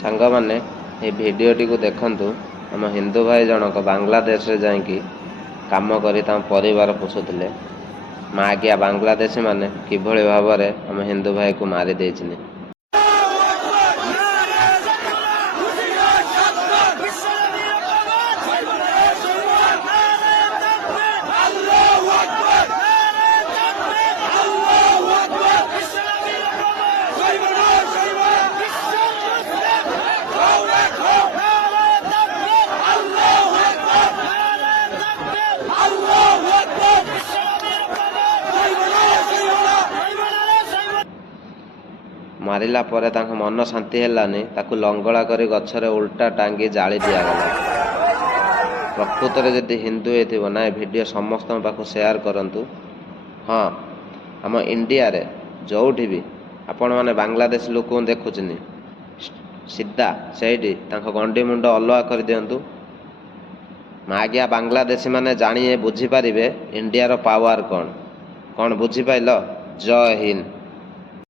ସାଙ୍ଗମାନେ ଏ ଭିଡ଼ିଓଟିକୁ ଦେଖନ୍ତୁ। ଆମ ହିନ୍ଦୁ ଭାଇ ଜଣକ ବାଂଲାଦେଶରେ ଯାଇକି କାମ କରି ତାଙ୍କ ପରିବାର ପୋଷୁଥିଲେ। ମାଗିଆ ବାଂଲାଦେଶୀମାନେ କିଭଳି ଭାବରେ ଆମ ହିନ୍ଦୁ ଭାଇକୁ ମାରି ଦେଇଛନ୍ତି। ମାରିଲା ପରେ ତାଙ୍କ ମନ ଶାନ୍ତି ହେଲାନି, ତାକୁ ଲଙ୍ଗଳା କରି ଗଛରେ ଉଲ୍ଟା ଟାଙ୍ଗି ଜାଳି ଦିଆଗଲା। ପ୍ରକୃତରେ ଯଦି ହିନ୍ଦୁ ହେଇଥିବ ନା, ଏ ଭିଡ଼ିଓ ସମସ୍ତଙ୍କ ପାଖକୁ ସେୟାର କରନ୍ତୁ। ହଁ, ଆମ ଇଣ୍ଡିଆରେ ଯେଉଁଠି ବି ଆପଣମାନେ ବାଂଲାଦେଶ ଲୋକଙ୍କୁ ଦେଖୁଛନ୍ତି, ସିଧା ସେଇଠି ତାଙ୍କ ଗଣ୍ଡି ମୁଣ୍ଡ ଅଲଗା କରିଦିଅନ୍ତୁ। ମାଗିଆ ବାଂଲାଦେଶୀମାନେ ଜାଣିବେ, ବୁଝିପାରିବେ ଇଣ୍ଡିଆର ପାୱାର କ'ଣ। ବୁଝିପାରିଲ? ଜୟ ହିନ୍ଦ।